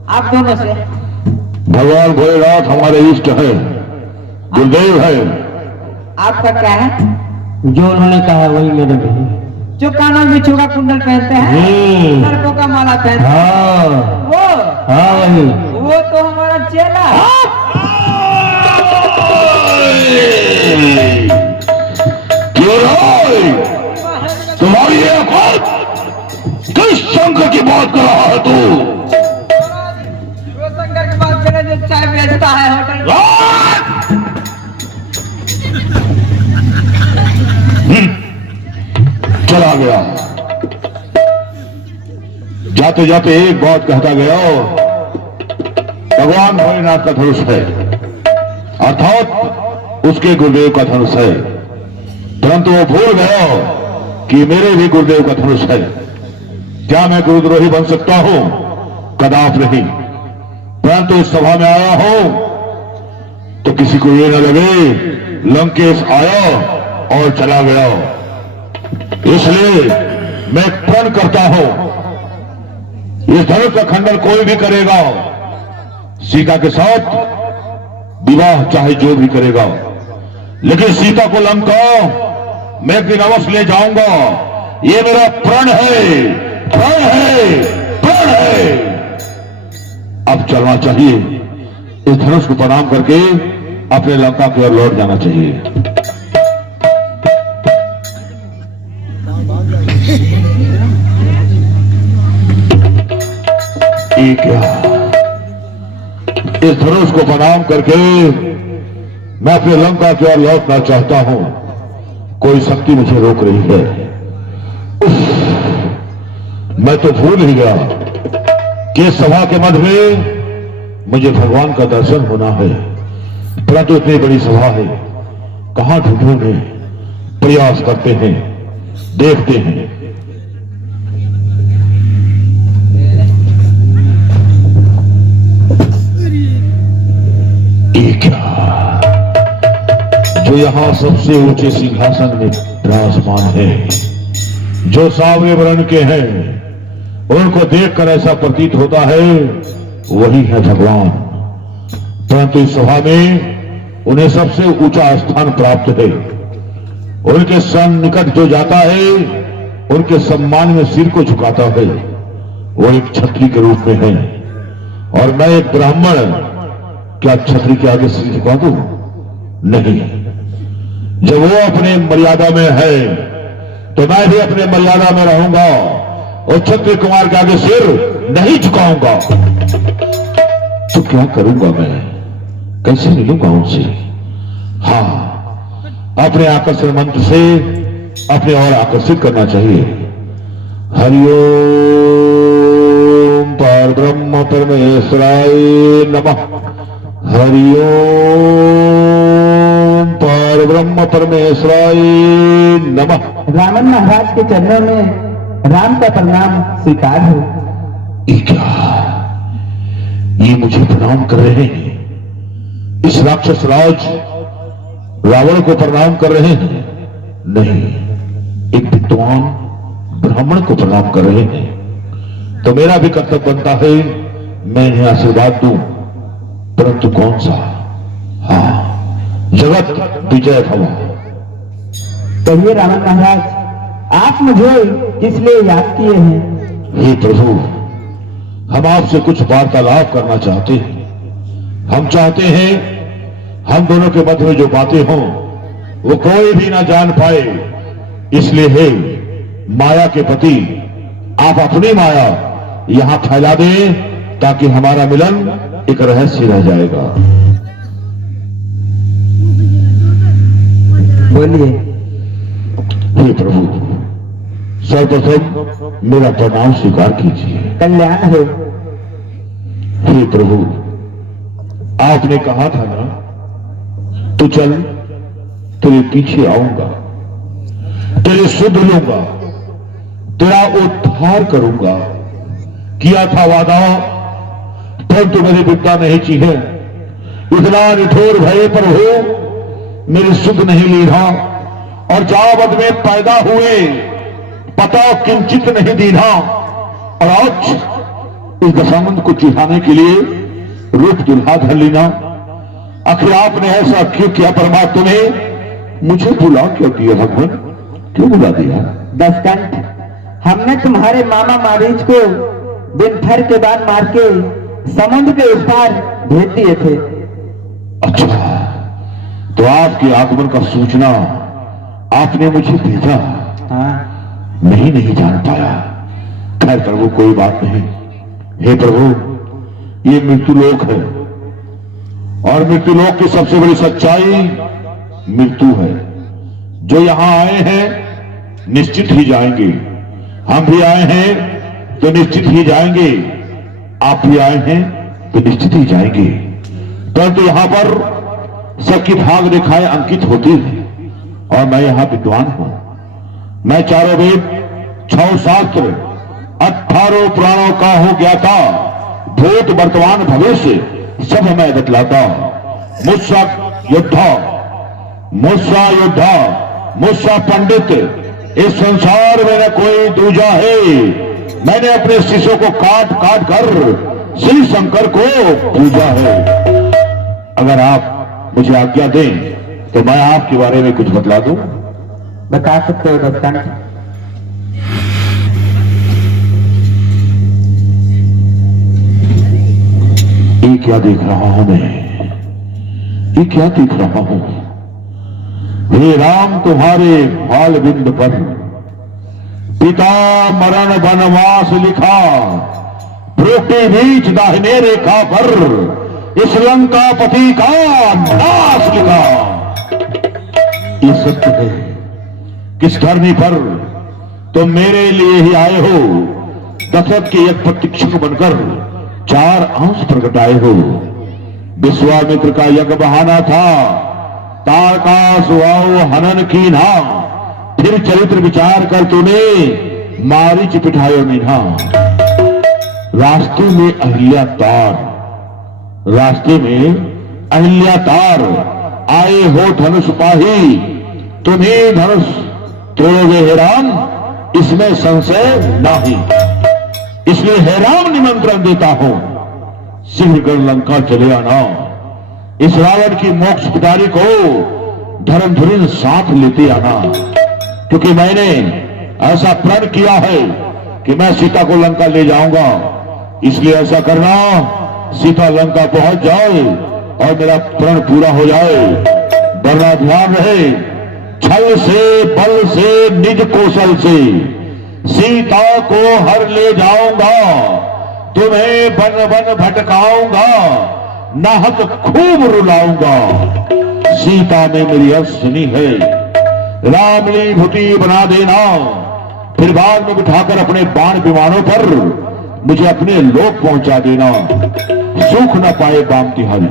आप दोनों से। भगवान भोलेनाथ हमारे इष्ट है, गुरुदेव है। आपका क्या है? जो उन्होंने कहा वही मेरे भी। जो कानों में चूड़ा कुंडल पहनते हैं, सर्पों का माला पहनते हैं, हाँ वो हाँ वही। वो तो हमारा चेला है। क्यों राय, तुम्हारी ये बात किस शंकर की बात कर रहा है तू? वो शंकर की बात करे जो चाय बेचता है होटल में। चला गया। जाते जाते एक बात कहता गया, भगवान भोलेनाथ का धनुष है, अर्थात उसके गुरुदेव का धनुष है। परंतु वो भूल गया कि मेरे भी गुरुदेव का धनुष है। क्या मैं गुरुद्रोही बन सकता हूं? कदाप नहीं। परंतु इस सभा में आया हूं तो किसी को ये न लगे लंकेश आया और चला गया। इसलिए मैं प्रण करता हूं, इस धनुष का खंडन कोई भी करेगा, सीता के साथ विवाह चाहे जो भी करेगा, लेकिन सीता को लंका मैं अपनी अवश्य ले जाऊंगा। ये मेरा प्रण है, प्रण है, प्रण है। अब चलना चाहिए, इस धनुष को प्रणाम करके अपने लंका की ओर लौट जाना चाहिए। ये क्या, इस धनुष को प्रणाम करके मैं अपने लंका की ओर लौटना चाहता हूं, कोई शक्ति मुझे रोक रही है। मैं तो भूल ही गया कि सभा के मध्य में मुझे भगवान का दर्शन होना है, परंतु इतनी बड़ी सभा है, कहां ढूंढूंगे? प्रयास करते हैं, देखते हैं। ये क्या, जो यहां सबसे ऊंचे सिंहासन में विराजमान है, जो सांवले वर्ण के हैं, उनको देखकर ऐसा प्रतीत होता है वही है भगवान, परंतु इस सभा में उन्हें सबसे ऊंचा स्थान प्राप्त है। उनके सन्निकट जो जाता है उनके सम्मान में सिर को झुकाता है, वो एक छत्री के रूप में है, और मैं एक ब्राह्मण क्या छत्री के आगे सिर झुका दूं? नहीं। जब वो अपने मर्यादा में है तो मैं भी अपने मर्यादा में रहूंगा और क्षत्रिय कुमार के आगे सिर नहीं झुकाऊंगा। तो क्या करूंगा मैं? कैसे मिलूंगा उनसे? हाँ, अपने आकर्षण मंत्र से अपने और आकर्षित करना चाहिए। हरिओम परब्रह्म परमेश्वराय नमः। हरिओम परब्रह्म परमेश्वराय नमः। रावण महाराज के चरणों में राम का प्रणाम स्वीकार हो। ये क्या, ये मुझे प्रणाम कर रहे हैं? इस राक्षस राज रावण को प्रणाम कर रहे हैं? नहीं, एक विद्वान ब्राह्मण को प्रणाम कर रहे हैं। तो मेरा भी कर्तव्य बनता है मैं इन्हें आशीर्वाद दूं, परंतु कौन सा? हाँ, जगत विजय भवा। कहिए रावण महाराज, आप मुझे किस लिए याद किए हैं? हे प्रभु, हम आपसे कुछ वार्तालाप करना चाहते हैं। हम चाहते हैं हम दोनों के मध्य में जो बातें हों वो कोई भी ना जान पाए, इसलिए हे माया के पति, आप अपनी माया यहां फैला दें ताकि हमारा मिलन एक रहस्य रह जाएगा। बोलिए। हे प्रभु, सर्वप्रथम मेरा प्रणाम स्वीकार कीजिए। कल्याण हो। हे प्रभु, आपने कहा था ना, तो चल तेरे पीछे आऊंगा, तेरे सुध लूंगा, तेरा उद्धार करूंगा। किया था वादा, परंतु मेरी विद्या नहीं चीहे। इतना निठोर भय पर हो, मेरी सुध नहीं लीधा, और जावद में पैदा हुए पता किंचित नहीं दीना। और आज इस दशानंद को चिढ़ाने के लिए रूप दुल्हा धर लेना। आखिर आपने ऐसा क्यों किया परमात्मा ने? मुझे बुला क्यों दिया भगवान? क्यों बुला दिया? दशकंठ, हमने तुम्हारे मामा मारीच को दिन भर के बाद मार के समुद्र के उस पार भेज दिए थे। अच्छा, तो आपके आगमन का सूचना आपने मुझे भेजा? हाँ। नहीं जान पाया। खैर प्रभु, कोई बात नहीं। हे प्रभु, ये मृत्यु लोक है, और मृत्यु लोक की सबसे बड़ी सच्चाई मृत्यु है। जो यहां आए हैं निश्चित ही जाएंगे, हम भी आए हैं तो निश्चित ही जाएंगे, आप भी आए हैं तो निश्चित ही जाएंगे। परंतु यहां पर सबकी भाग रेखाएं अंकित होती है, और मैं यहां विद्वान हूं। मैं चारों वेद, 6 शास्त्र, 18 पुराणों का हो गया था। भूत वर्तमान भविष्य सब मैं बतलाता। मुझसा योद्धा, मुझसा योद्धा, मुझसा पंडित इस संसार में न कोई दूजा है। मैंने अपने शिष्यों को काट काट कर श्री शंकर को पूजा है। अगर आप मुझे आज्ञा दें तो मैं आपके बारे में कुछ बतला दूं। बता सकते हो दत्तन? ये क्या देख रहा हूं मैं, ये क्या देख रहा हूं? हे राम, तुम्हारे बाल बिंद पर पिता मरण वनवास लिखा, प्रोटी बीच दाहिने रेखा पर इस लंकापति का नाश लिखा। ये सत्य है, किस धरनी पर तुम मेरे लिए ही आए हो, दशरथ के एक प्रतीक्षक बनकर 4 अंश प्रगटाए हो। विश्वामित्र का यज्ञ बहाना था, तारकास वाव हनन की ना, फिर चरित्र विचार कर तूने मारीच पिठायो मीना। रास्ते में अहिल्या तार, रास्ते में अहिल्या तार, आए हो धनुष पाही, तुम्हें धनुष तोड़ोगे हे राम, इसमें संशय नहीं। इसलिए हे राम निमंत्रण देता हूं, शीघ्र लंका चले आना। इस रावण की मोक्ष पिटारी को धर्मधुरी साथ लेते आना, क्योंकि मैंने ऐसा प्रण किया है कि मैं सीता को लंका ले जाऊंगा। इसलिए ऐसा करना, सीता लंका पहुंच जाए और मेरा प्रण पूरा हो जाए। वरना ध्यान रहे, छल से बल से निज कौशल से सीता को हर ले जाऊंगा, तुम्हें बन बन भटकाऊंगा, नाहक खूब रुलाऊंगा। सीता ने मेरी अर्शनी है, रामली भूति बना देना, फिर बाद में बिठाकर अपने बाण विमानों पर मुझे अपने लोक पहुंचा देना। सुख न पाए बाम तिहारी,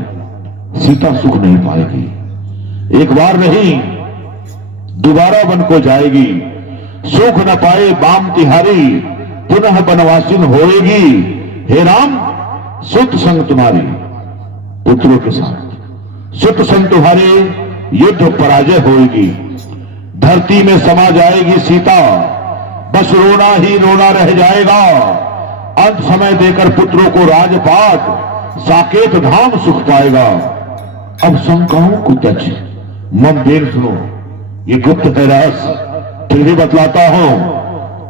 सीता सुख नहीं पाएगी। एक बार नहीं, दोबारा वन को जाएगी। सुख न पाए बाम तिहारी, पुनः वनवासिन होएगी। हे राम, सुत संग तुम्हारी पुत्रों के साथ, सुत संग तुम्हारे युद्ध पराजय होएगी। धरती में समा जाएगी सीता, बस रोना ही रोना रह जाएगा। अंत समय देकर पुत्रों को राजपाट, साकेत धाम सुख पाएगा। अब शंकाओं को त्यज, मन देर सुनो, ये गुप्त है रहस्य, फिर भी बतलाता हूं।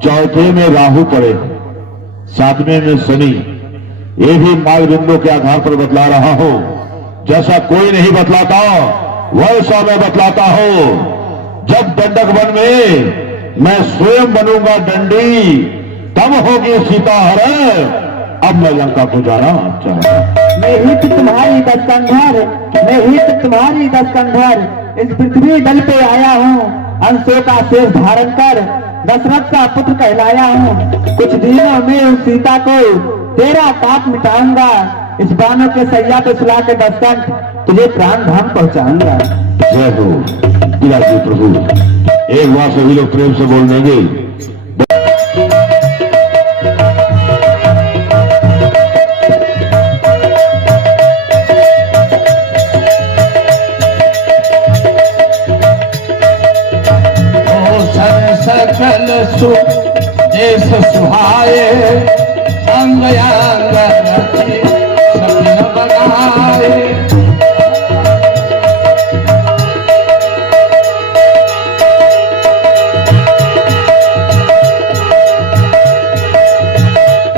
चौथे में राहु पड़े, 7वें में शनि, ये भी माल बिंदु के आधार पर बतला रहा हूं। जैसा कोई नहीं बतलाता वैसा मैं बतलाता हूं। जब दंडक वन में मैं स्वयं बनूंगा डंडी, तब होगी सीता हरण। अब मैं लंका को जाना चाहता हूं। मैं हित तुम्हारी दस्कंधर, मैं हित तुम्हारी दस्कंधर, इस पृथ्वी दल पे आया हूँ, अंशों का शेष धारण कर दशरथ का पुत्र कहलाया हूँ। कुछ दिनों में उस सीता को तेरा पाप मिटाऊंगा, इस बानों के सैया पे सुला के दशरथ तुझे प्राण धाम पहुंचाऊंगा। जय हो पिताजी प्रभु। एक बार सभी लोग प्रेम से बोल देंगे। सकल सुख देश सुहाए, अंग अंग रचे सपन बनाए।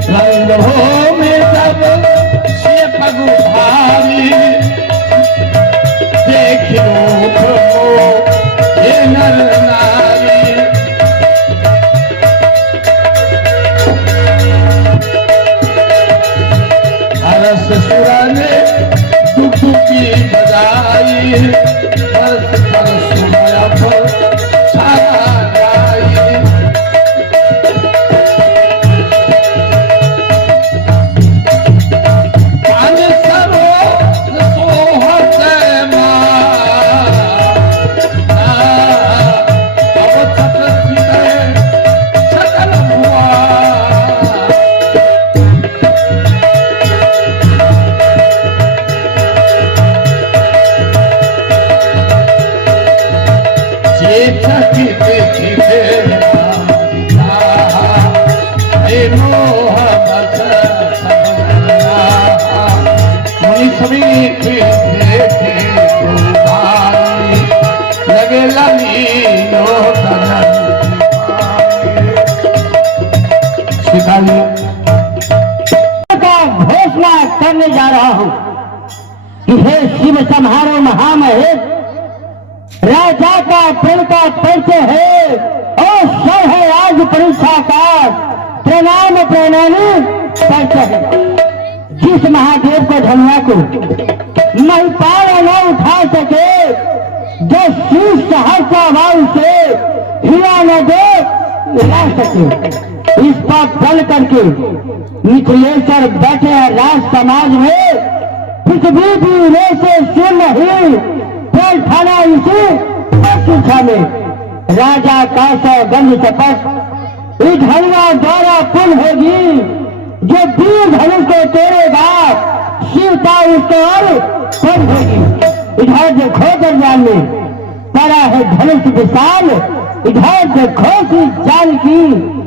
रंग हो में सब से पगु भारी, देख रूप हो ये नर नारी। हरस सुरा ने दुख दिखाइए का घोषणा करने जा रहा हूं कि हे शिव संहारो महामहेश, राजा का प्रण का परिचय है और सब है आज परीक्षा का प्रणाम प्रणामी परिचय है। जिस महादेव को धनिया को महिपाल न उठा सके, जो शीश सहस्र वायु से हिला न दे ला सके, इस पर बल करके मिथिलेश्वर बैठे हैं राज समाज में। पृथ्वी भी रे से शून्य ही पेड़ खाना इसी शिक्षा में। राजा का सौगंध शपथ इस धनुआ द्वारा पूर्ण होगी, जो वीर धनुष को तोड़ेगा शिवता उसको और पूर्ण होगी। इधर देखो दरबार में पड़ा है धनुष विशाल, इधर देखो की जान की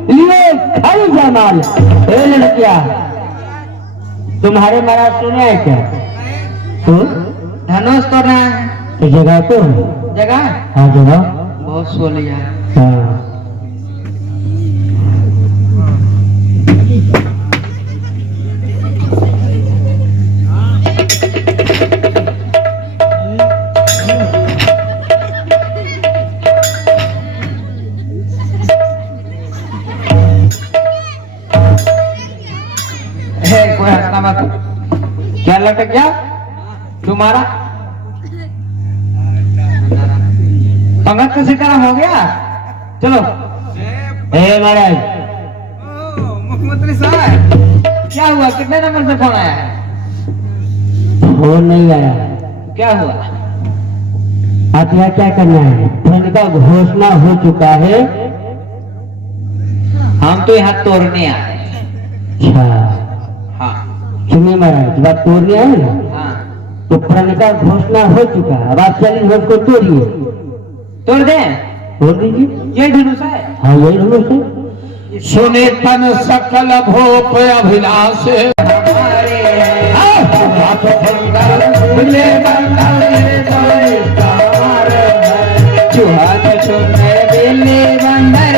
लिए खड़ी जमाल। ए लड़किया, तुम्हारे महाराज सुने हैं क्या? तो धनुष तोड़ना है तो जगह तो जगह हाँ जगह बहुत सो लिया। हाँ कोई हंसना मत। क्या लटक गया तुम्हारा? पंगत का सितारा हो गया। चलो ए महाराज, मुख्यमंत्री साहब क्या हुआ? कितने नंबर से फोन आया है? फोन नहीं आया। क्या हुआ? आप यहाँ क्या करना है? फंड का घोषणा हो चुका है। हम तो यहाँ तोड़ने आए। अच्छा हाँ सुनिए महाराज, जब आप तोड़ने आए ना हाँ तो फंड का घोषणा हो चुका है। अब आप चलिए उसको तोड़िए। तोड़ दे। तोड़ दीजिए। ये धनुष है। हाँ यही धनुष है। सुने तन सकल भोप अभिलाष हमारे चूहा छुने बेले बंदर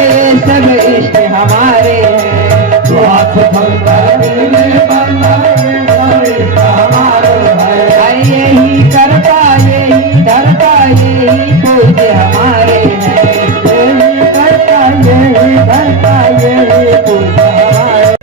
सब इष्ट हमारे यही करता यही धरता यही पूज हमारे हैं। यही करता यही धरता यही पूज हमारे।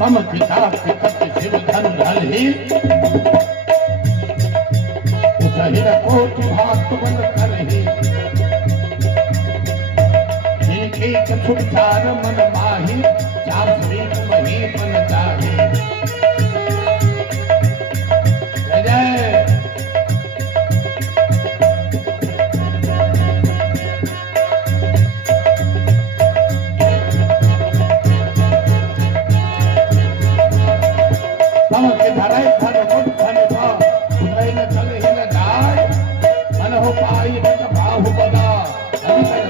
तम पिता पितृ शिव धन ढलहि उसहिर कोटि भात बन करहि जिनके कछुक चार मन माहि चार शरीर मही बन जाहि। जय जय। तम के धरै धन मुठ धन भा उतै न चल ही न जाय मन हो पाई न बाहु बदा अधिक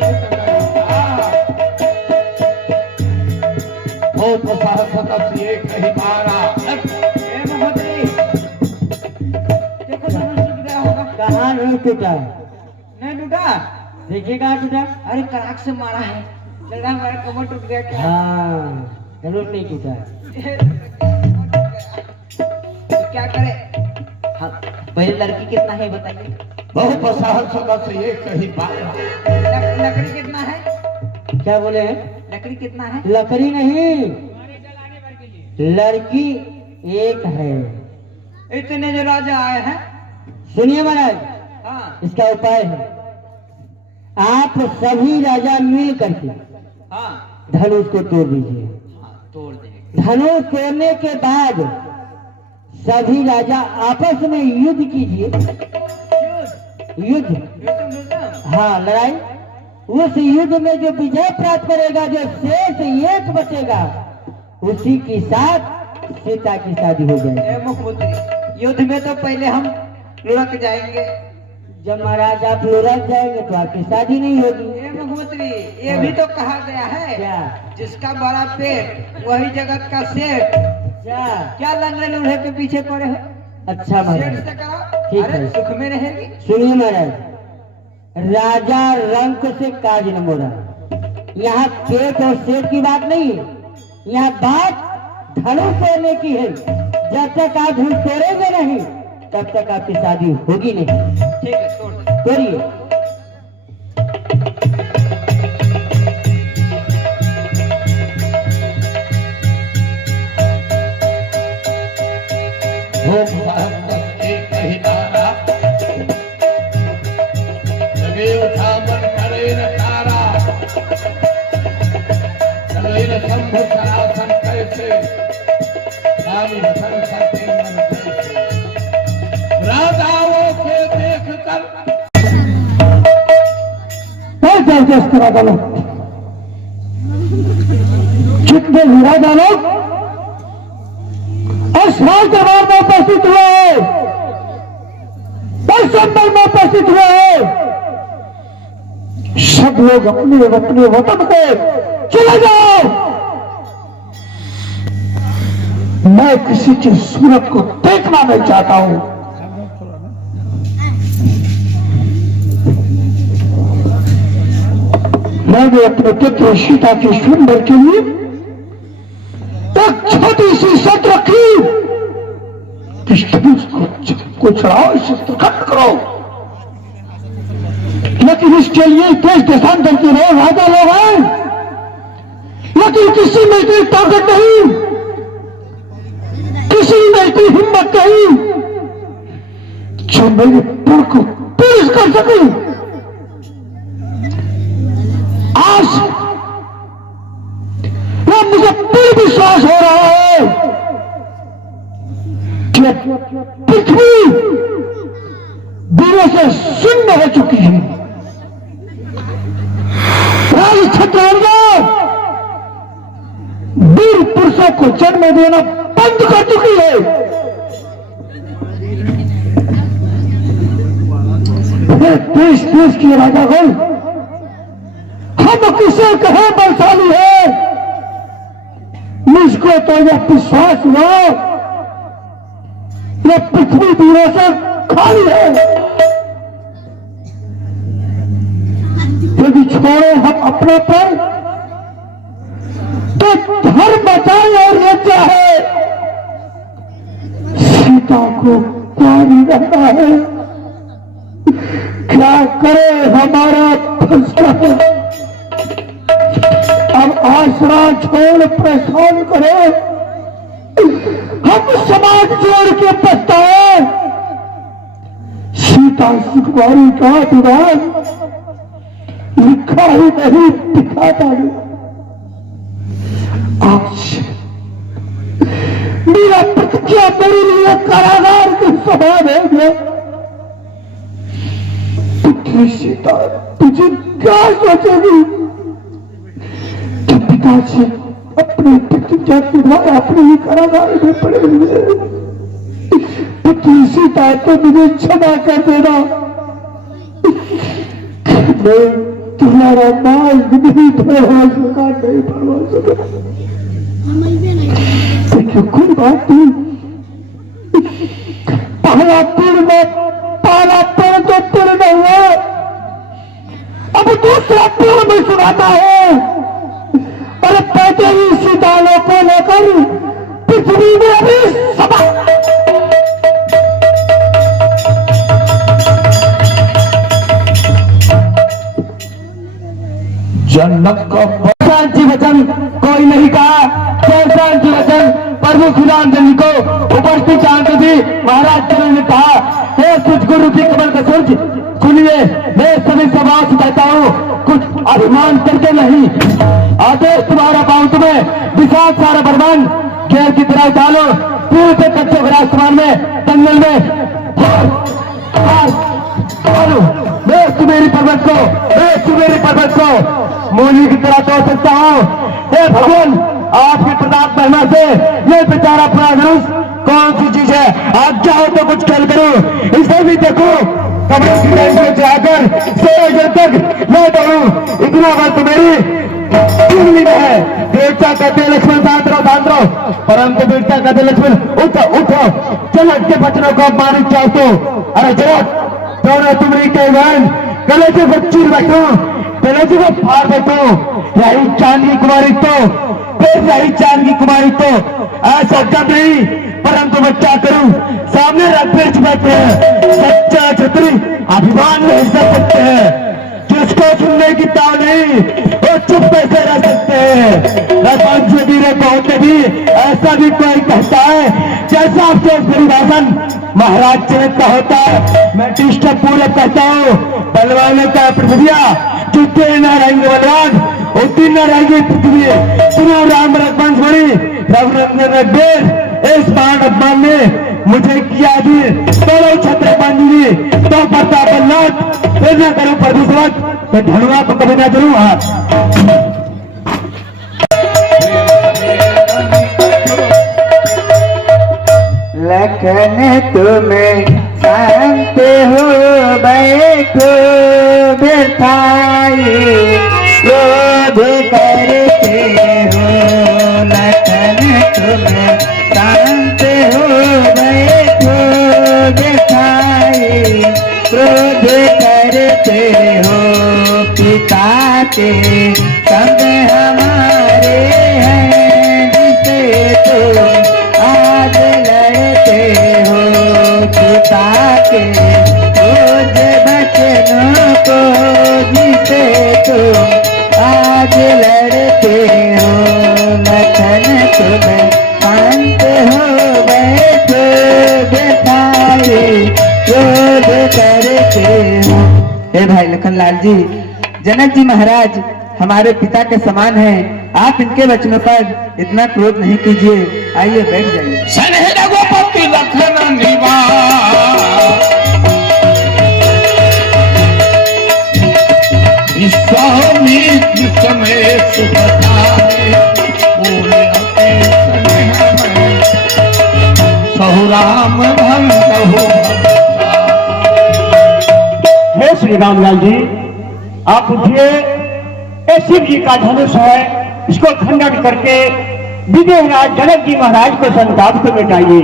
बहुत सहसत ये कही मारा। देखो धनुष टूट गया होगा। कहाँ नहीं टूटा? नहीं टूटा? देखिए कहाँ टूटा। अरे कराक से मारा है। लग रहा है हमारा कमर टूट गया क्या? हाँ जरूर नहीं टूटा। तो क्या करे? हाँ पहले लड़की कितना है बताइए। बहुत सहसत ये कही मारा। लकड़ी कितना है? क्या बोले हैं? लकड़ी कितना है? लकड़ी नहीं, लड़की एक है। इतने जो राजा आए हैं। सुनिए महाराज, हाँ इसका उपाय है आप सभी राजा मिल करके हाँ धनुष को तोड़ दीजिए। हाँ तोड़ देंगे। धनुष तोड़ने के बाद सभी राजा आपस में युद्ध कीजिए। युद्ध, हाँ लड़ाई। उस युद्ध में जो विजय प्राप्त करेगा, जो शेष एक बचेगा, उसी के साथ सीता की शादी हो जाएगी। मुख्यमंत्री, युद्ध में तो पहले हम लुढ़क जाएंगे। जब महाराज आप लुढ़क जाएंगे तो आपकी शादी नहीं होगी। मुख्यमंत्री, ये भी तो कहा गया है क्या? जिसका बड़ा पेट वही जगत का सेठ। क्या लंगड़े लूढ़े के पीछे पड़े हो? अच्छा सेठ महाराज, से करो, ठीक अरे है। सुख में रहेगी। सुनिए महाराज, राजा रंक से काज न मोड़ा। यहाँ पेट और सेठ की बात नहीं है, यहाँ बात धनुष तोड़ने की है। जब तक आप धनुष तोड़ेंगे नहीं, तब तक आपकी शादी होगी नहीं। ठीक है, तोड़ दो। तोड़िए। एक ही नारा लगे उठा मन करे न तारा, लगे न शंभु सनातन कैसे, स्वामी वसन सत्य मन कैसे, राजाओं के देख कर जबरदस्त राजा लोग, जितने भी राजा लोग अस्वाल दरबार में उपस्थित हुए, संबल में उपस्थित हुए, सब लोग अपने अपने वतन पे चले जाओ। मैं किसी की सूरत को देखना नहीं चाहता हूं। मैंने अपने पुत्र सीता की सुंदर के लिए एक छोटी सी शर्त रखी कि को चढ़ाओ, इसे खत्म करो। लेकिन इसके लिए देश देशांतर के लोग राजा लोग हैं, लेकिन किसी में इतनी ताकत नहीं, किसी में इतनी हिम्मत नहीं जो मेरे पुर को पेश कर सके। आज मुझे पूर्ण विश्वास हो रहा है कि पृथ्वी वीरों से शून्य हो चुकी है। राज क्षत्रियों वीर पुरुषों को जन्म देना बंद कर चुकी है। देश देश के राजागण हम किसे कहे बलशाली है, मुझको तो यह विश्वास हुआ यह पृथ्वी वीरों से खाली है। यदि छोड़े हम अपना पर तो धर्म बचाए और लज्जा है। सीता को पानी रहना है, क्या करे हमारा फंसता है। अब आसरा छोड़ परेशान करे, हम समाज जोड़ के पछताए। सीता सुखवारी का विधान लिखा ही नहीं, दिखाता नहीं। आज मेरा प्रतिज्ञा मेरे लिए कारागार के समान है। पुत्री सीता तुझे क्या सोचेगी? पिताजी अपने प्रतिज्ञा के द्वारा अपने ही कारागार में पड़े हुए। पुत्री सीता तो मुझे क्षमा कर देना, मैं तुम्हारा मार्ग नहीं बढ़वा सका, नहीं बढ़वा सका। देखिए कोई बात नहीं, पहला पेड़ में पहला पेड़ तो पेड़ नहीं है, अब दूसरा पेड़ में सुनाता है। और पैदे ही सीताओं को लेकर पृथ्वी में अभी सभा जनक का शांति वचन कोई नहीं कहा, शांति वचन प्रभु खुदानंद को उपस्थित जानते थे। महाराज चरण ने कहा, हे कुछ गुरु की कमल का सूर्य सुनिए, मैं सभी सभाओं से कहता हूँ कुछ अभिमान करके नहीं। आदेश तुम्हारा पाऊं तुम्हें विशाल सारा बर्बान खेल की तरह उठा लो, पूरे से कच्चे खुले आसमान में, जंगल में मेरी पर्वत को मूली की तरह तोड़ सकता हूँ। हे भगवान, आपके प्रताप महिमा से ये बेचारा पूरा धनुष कौन सी चीज है? आप चाहो तो कुछ खेल करो, इसे भी देखो। कमरे की लाइन से जाकर 100 तक मैं दौड़ू, इतना बात तो मेरी में है। वीरता कहते लक्ष्मण शांत रहो, परंतु वीरता कहते लक्ष्मण उठो, चलो के बचनों को मारित चाहो तो। अरे जरा दोनों तुम्हारी के बहन गले से चीर बैठो, गले से फाड़ बैठो। यही चांद की कुमारी तो, फिर यही चांद की कुमारी तो ऐसा जब नहीं, परंतु मैं क्या करूं? सामने रख पेच बैठे हैं, सच्चा छतरी अभिमान में हिस्सा सकते हैं। जिसको सुनने की ताव नहीं, वो चुप कैसे रह सकते हैं? बहुत भी ऐसा भी कोई कहता है जैसा आपसे परिभाषण महाराज चरित का होता है। मैं कृष्ण पूरे कहता हूँ, बलवान का पृथ्विया जितने न रहेंगे बलवान उतनी न रहेगी पृथ्वी। सुनो राम रघुवंश बड़ी रघुनंदन देश इस मान अपमान में मुझे किया जी दोनों छत्र बंदी तो प्रताप बल्लभ, फिर न करूं प्रदूषण तो धनुआ को कभी ना जरूर। लखन तुम्हें शांत हो बैठो बिठाई, क्रोध करते हो। लखन तुम्हें शांत हो बैठो बिठाई, क्रोध करते हो। पिता के संग हमारे हैं जिसे तुम आज लड़ते हो। पिता के रोज बचनों को जिसे तुम आज लड़ते हो। लखन तुम शांत हो बैठो बिठाए, क्रोध करते हो। हे भाई लखनलाल जी, जनक जी महाराज हमारे पिता के समान हैं, आप इनके वचनों पर इतना क्रोध नहीं कीजिए। आइए बैठ जाइए। सने रघुपति लखन निवास, विश्वामित्र समेत सुखदाई, पूरे अपने स्नेह में सहु राम भंग। हे श्री रामलाल जी, आप उठिए। ये शिव जी का धनुष है, इसको खंडन करके विदेहराज जनक जी महाराज को संताप से मिटाइए।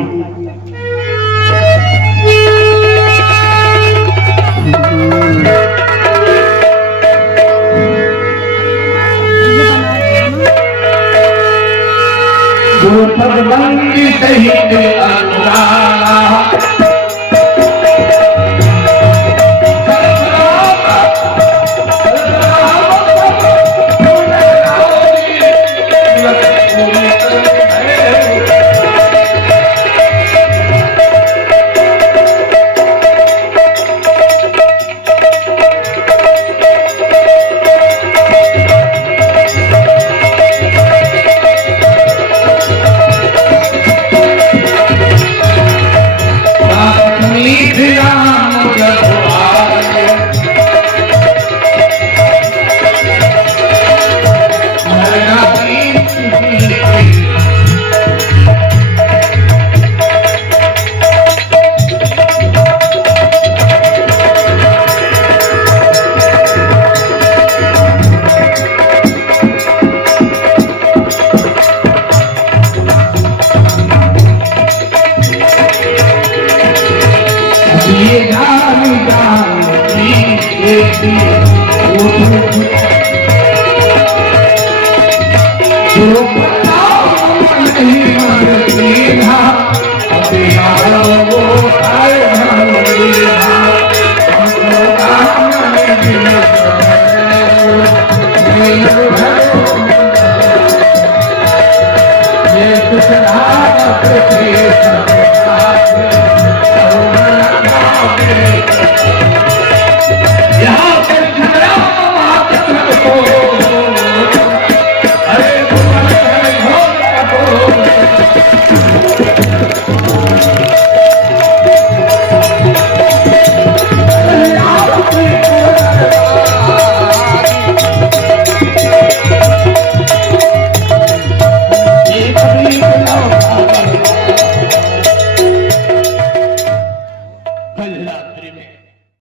यहाँ पर